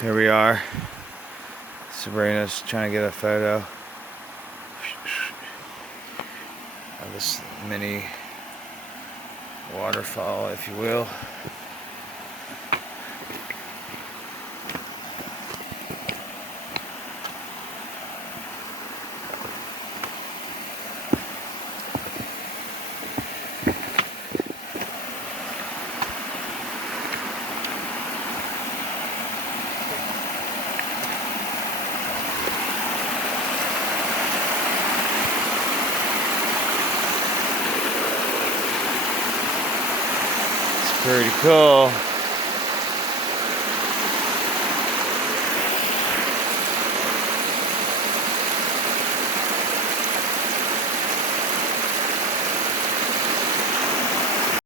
Here we are. Sabrina's trying to get a photo of this mini waterfall, if you will. Pretty cool.